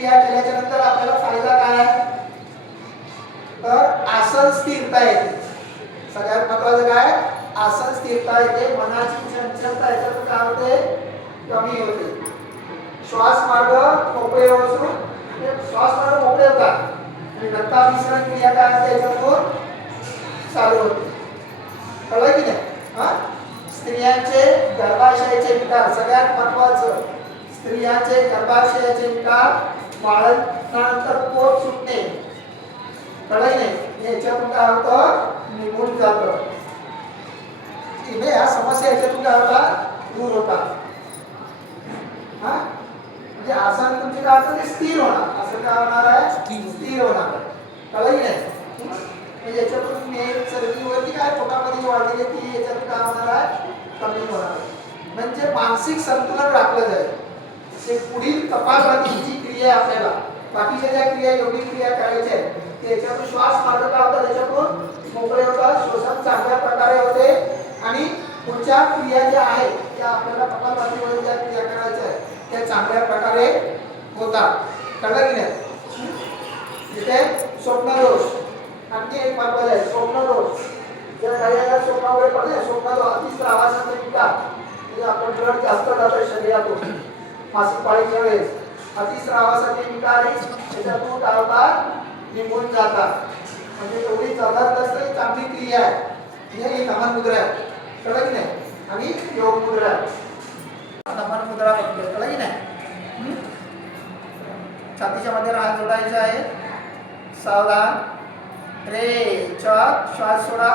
क्रिया केल्याच्या नंतर आपल्याला फायदा काय आहे तर आसन स्थिरता येते. सगळ्यात महत्त्वाचं काय आसन स्थिरता येते. मनाची चंचलता याच्यातून काय होते कमी होते. श्वास मार्ग मोकळे होऊन श्वास मार्ग मोकळे होतात आणि रक्ताभिसरण क्रिया काय असते याच्यातून चालू होते. कळलं की नाही? स्त्रियांचे गर्भाशयाचे विकार सगळ्यात महत्त्वाचं. स्त्रियांचे गर्भाशयाचे विकार बाळंतपणानंतर पोट सुटणे कळलं की नाही याच्यातून काय होतं निघून जातं. या समस्या याच्यातून काय होतात दूर होतात. म्हणजे आसन तुमचे काय असतं ते स्थिर होणार. असं काय होणार आहे स्थिर होणार. कळलं की नाही? म्हणजे याच्यातून चरबीवरती काय पोटामध्ये वाढलेली ती याच्यातून काय होणार आहे कमी होणार. म्हणजे मानसिक संतुलन राखलं जाईल. ते पुढील कपालभाती जी क्रिया आपल्याला बाकीच्या ज्या क्रिया योगिक क्रिया करायच्या आहेत त्याच्यातून श्वास मार्ग काय होतात त्याच्यातून मोकळे होतात. श्वसन चांगल्या प्रकारे होते आणि पुढच्या क्रिया ज्या आहेत त्या आपल्याला कपालभातीमध्ये ज्या क्रिया करायच्या आहेत त्या चांगल्या प्रकारे होतात. कळलं की नाही? इथे स्वप्नदोष आणखी एक महत्वाचं आहे. स्वप्नदोष जर काही स्वप्न वगैरे पडले स्वप्नदोष अतिस्रावासाचे विकार म्हणजे आपण ब्लड जास्त जातं शरीरातून मासिक पाळीच्या वेळेस अतिस्रावासाचे विकार त्याच्यातून काय होतात निघून जातात. म्हणजे एवढी जबरदस्त चांगली क्रिया आहे. ही नमन मुद्रा आहे. कळलं की नाही? आणि योग मुद्रा आहे. नमन मुद्रा बघतोय. कळलं की नाही? छातीच्या मध्ये हात जोडायचे आहे. सावधान. रे श्वास सोडा.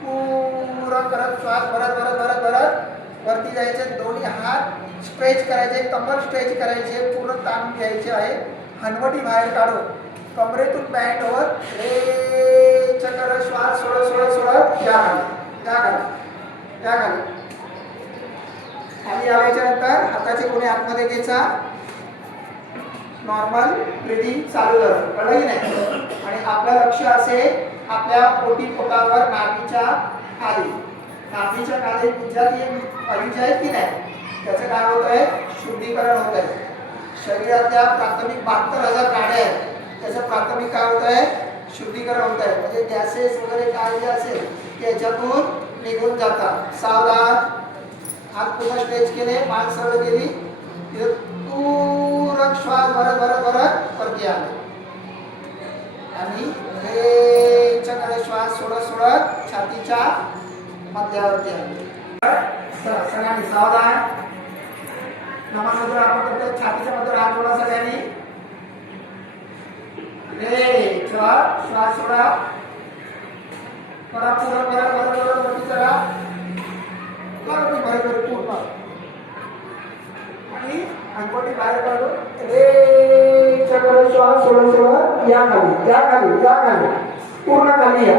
पूर्ण करत श्वास भरत भरत भरत भरत वरती जायचे. दोन्ही हात स्ट्रेच करायचे. कमर स्ट्रेच करायचे. पूर्ण ताण घ्यायचे आहे. हनवटी बाहेर काढून कमरेतून बँड होत रे चक्र श्वास सोडत सोडत सोडत या खाली खाली आल्याच्या नंतर हाताचे कोणी आतमध्ये घ्यायचा. नॉर्मल ब्रीदिंग चालू झालं. कळलं की नाही? आणि आपलं लक्ष असेल आपल्या पोटावर नाभीच्या खाली. नाभीच्या खाली गुजराती अभिजय आहेत की नाही त्याचं काय होत आहे शुद्धीकरण होत आहे. शरीरातल्या प्राथमिक 72,000 नाड्या आहेत त्याचं प्राथमिक काय होत आहे शुद्धीकरण होत आहे. म्हणजे गॅसेस वगैरे काय जे असेल ते याच्यातून निघून जातात. सावधान. हात पूर्ण स्ट्रेच केले. मान सरळ केली. पूर्ण श्वास भरत भरत भरत वरती आले आणि कडे श्वास सोडत सोडत छातीच्या मध्यावरती आले. सगळ्यांनी सावधान. नमन मुद्रा आपण करतो. छातीच्या मध्ये हात जोडा सगळ्यांनी. श्वास सोडा. पूर्ण वरती चला. पूर्ण आणि अंगोटी बाहेर काढून रे चक्र श्वास सोडत सोडत या खाली पूर्ण खाली या.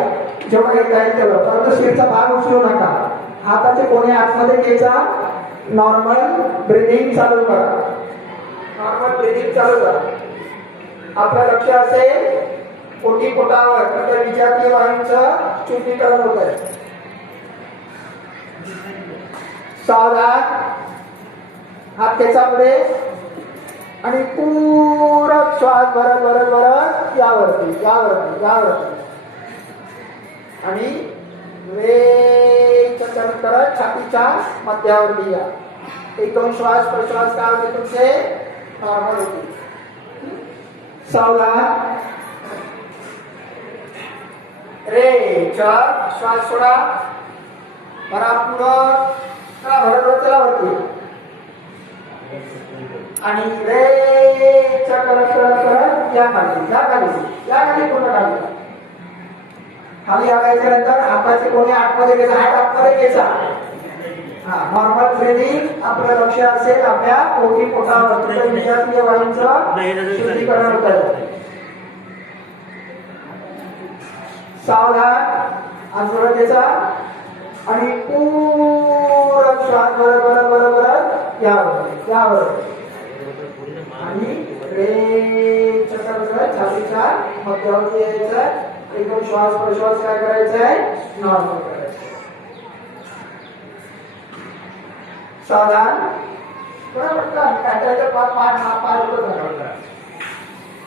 जेव्हा काही काय केलं परंतु शरीराचा भाग उचलू नका. हाताचे कोणी आतमध्ये घ्यायचा. नॉर्मल ब्रीदिंग चालू करा. आपलं लक्ष असेल पोटावर म्हणजे विजातीय वायूंचं शुद्धीकरण होत आहे. सावधान. हात त्याचा पुढे आणि पूर्ण श्वास भरत भरत भरत यावरती आणि चक्कर करत छातीच्या मध्यावरती या. एकदम श्वास प्रश्वास काय होते तुमचे नॉर्मल होते. सावधान. रे श्वास सोडा. भरा पुढं भरत चला वरती आणि रे करत या खाली पूर्ण खाली आल्याच्या नंतर हाताचे कोणी आतमध्ये घ्यायचा. हात आतमध्ये घ्यायचा. Normal breathing. आपलं लक्ष असेल आपल्या पोटावर विजातीय वायूंचं शुद्धीकरण होत आहे. सावधान. हात घ्यायचा आणि पूर्ण श्वास भरत यावर आणि रे चक्र छातीच्या मध्यावरती यायचं. एकदम श्वास प्रश्वास काय करायचा आहे नॉर्मल करायचं. सावधान. बरोबर का काय करायचं पाठ पाठ हा पाय होत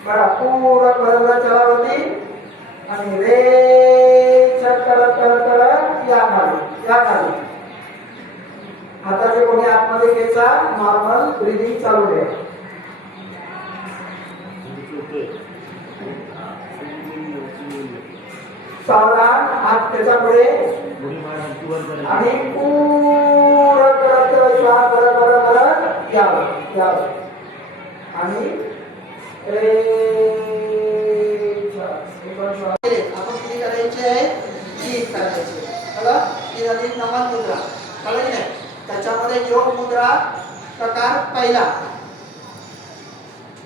बघा पूर्ण बरोबर चलावती आणि रे चक करत करत करत या खाली हाताचे कोणी आतमध्ये घ्यायचा नॉर्मल ब्रीदिंग चालू ठेवा सावधान हात त्याच्या पुढे आणि पूर्ण करत श्वास करत यावं आणि आपण किती करायचे आहे तीन करायचे बघा ही झाली नमन मुद्रा कळली नाही त्याच्यामध्ये योग मुद्रा प्रकार पहिला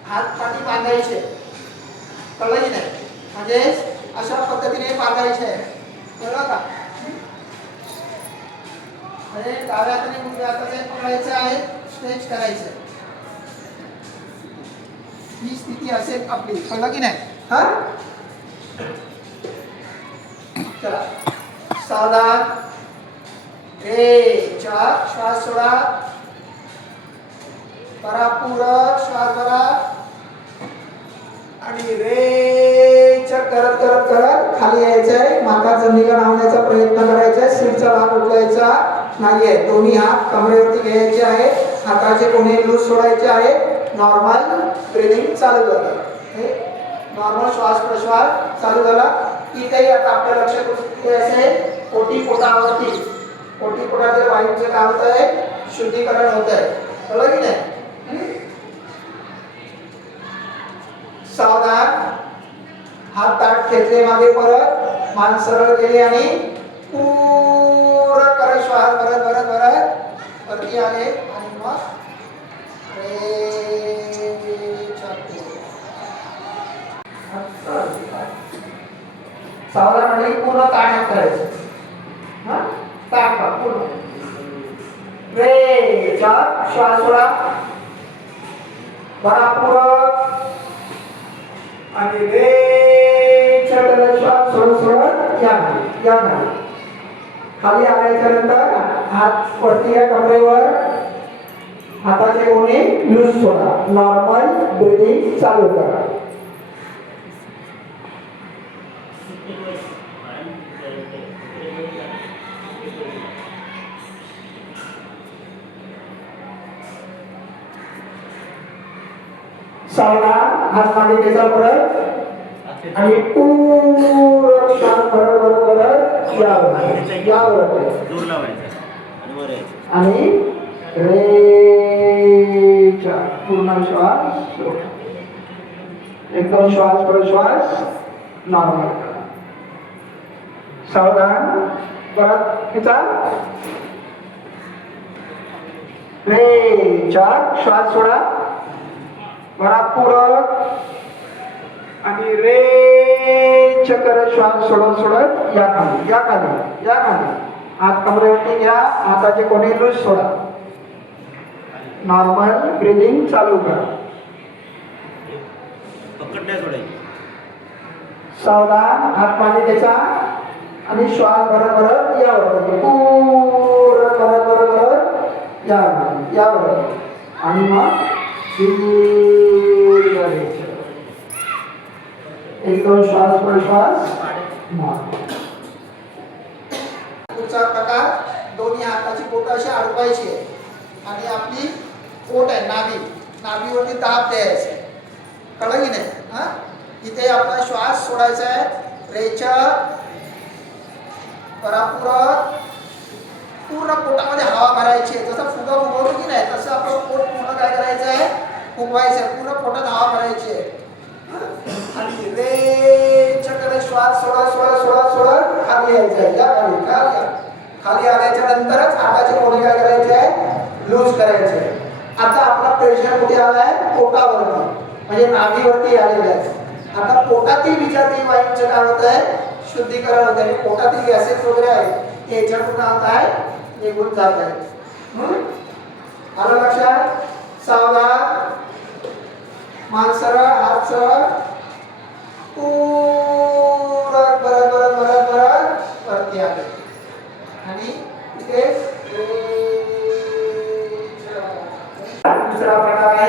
हात पाठी बांधायचे कळली नाही म्हणजे अशा पद्धतीने बांधायचे आहे कळलं का म्हणजे डाव्या हाताने उजव्या हाताने पकडायचे आहे स्ट्रेच करायचे ही स्थिती असेल आपली कळलं की नाही हा चला सावधान चार श्वास सोडा बरा पूरक श्वास बरा आणि करत करत करत खाली यायचंय माता जमिनीला लावण्याचा प्रयत्न करायचा आहे सीटचा भाग उचलायचा नाहीये दोन्ही हात कमरेवरती घ्यायचे आहे हाताचे कोणी लूज सोडायचे आहे नॉर्मल ब्रीदिंग चालू करा नॉर्मल श्वास प्रश्वास चालू झाला इथेही आता आपल्या लक्षात असेल पोटावरती पोटातील वायूचं काय होत आहे शुद्धीकरण होत आहे कळलं की नाही सावधान हात ताट खेचले मागे परत मान सरळ केली आणि पूर्ण करत श्वास भरत वरती आले आणि मग सावधान म्हणजे पूर्ण ताट करायचं ताट पूर्ण श्वास सोडा बरा पूरक आणि श्वास सोडत या खाली आल्याच्या नंतर हात वरती या कमरेवर हाताचे कोणी लूज सोडा नॉर्मल ब्रीदिंग चालू करा सावधान हात मागे घ्यायचा परत आणि पूर्ण श्वास भरत यावर आणि पूर्ण श्वास एकदम श्वास प्रश्वास नॉर्मल करा सावधान परत घ्यायचा श्वास सोडा बरा पूरक आणि करत श्वास सोडत या खाली हात कमरेवरती घ्या हाताचे कोणी लूज सोडा नॉर्मल ब्रीदिंग चालू करा सावधान हात पाणी घ्यायचा आणि श्वास भरत यावर पूर्ण भरत यावर आणि मग एकदम श्वास प्रश्वास पुढचा प्रकार दोन्ही हाताची बोट अशी अडवायची आहे आणि आपली पोट आहे नाभीवरती दाब द्यायचे कळलं की नाही हा इथे आपला श्वास सोडायचा आहे पूर्ण पोटामध्ये हवा भरायची आहे जसं फुगा फुगवतो की नाही तसं आपलं पोट पूर्ण काय करायचं आहे फुगवायचं आहे पूर्ण पोटात हवा भरायची आहे आणि श्वास सोडत खाली यायचं आहे खाली आल्याच्या नंतरच हाताचे कोणी काय करायचे आहे लूज करायचे आता आपला प्रेशर कुठे आलाय पोटावरती म्हणजे नाभीवरती आलेला आहे आता पोटातील विजातील वायूंचं काय होत आहे शुद्धीकरण होत आहे पोटातील गॅसेस वगैरे आहे ते याच्यातून काय होत आहे निघून जात आहे आलं लक्षात सावधान मान सरळ हात सरळ बरं वरती आले आणि इथे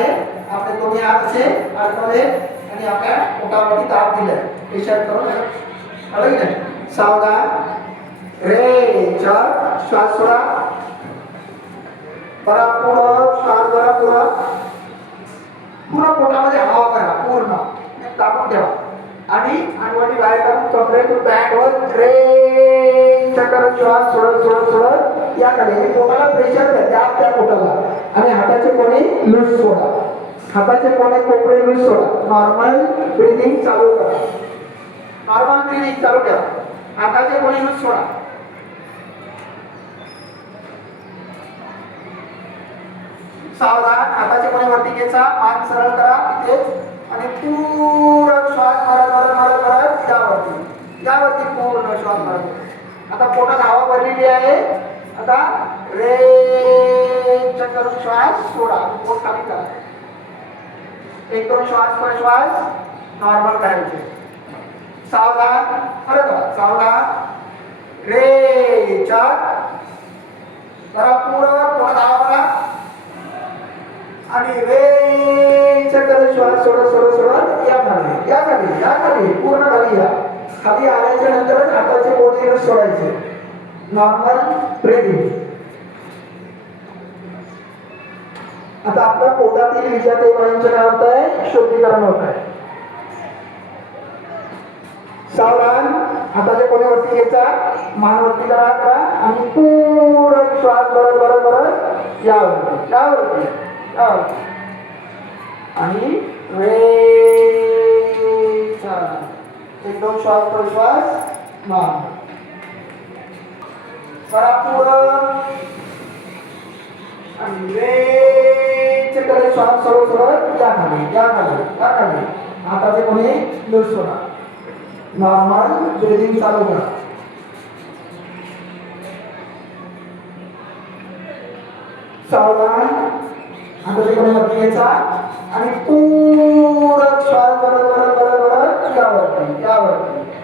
आहे आपले दोन्ही हात असे अडकवले आणि आपल्या पोटावरती दाब दिले पेशंट करून कळलं की नाही सावधान रे चार श्वास सोडा बरा पुढं श्वास बरा पुढं पूर्ण पोटामध्ये हवा करा पूर्ण दाबून ठेवा आणि अनवटी बाहेर काढून कमरेतून बॅकवर रे चक्कर श्वास सोडत सोडत सोडत या खाली पोटाला प्रेशर द्या त्या पोटाला आणि हाताचे कोणे लूज सोडा हाताचे कोणे कोपरे लूज सोडा नॉर्मल ब्रीदिंग चालू करा नॉर्मल ब्रीदिंग चालू ठेवा हाताचे कोणे लूज सोडा सावधान हाताचे कोणी वरती घ्यायचा मान सरळ करा तिथेच आणि पूर्ण श्वास भरत यावरती पूर्ण श्वास भरत आता पोटात हवा भरलेली आहे आता रे करून श्वास सोडा पोट खाली करा एक दोन श्वास पर श्वास नॉर्मल करायचे सावधान परत सावधान रे चार जरा पूर्ण पोटात हवा भरा आणि रे चक्कर श्वास सोडत सोडत सोडत या खाली पूर्ण खाली या खाली आल्याच्या नंतर हाताचे बोटे सोडायचे नॉर्मल ब्रीदिंग आता आपल्या पोटातील विजातेवाळींचे काय होत आहे शुद्धीकरण होत आहे सावधान हाताचे कोणी वरती घ्यायचा मान वरती करा आणि पूर्ण श्वास भरत यावरती आणि एक दोन श्वास पर श्वास मान आणि चक्कर श्वास सोडत सोडत या खाली हाताचे कोणी लूज सोडा नॉर्मल ब्रीदिंग चालू करा सावधान हाताचे कोणी वरती घ्यायचा आणि पूर्ण श्वास भरत यावरती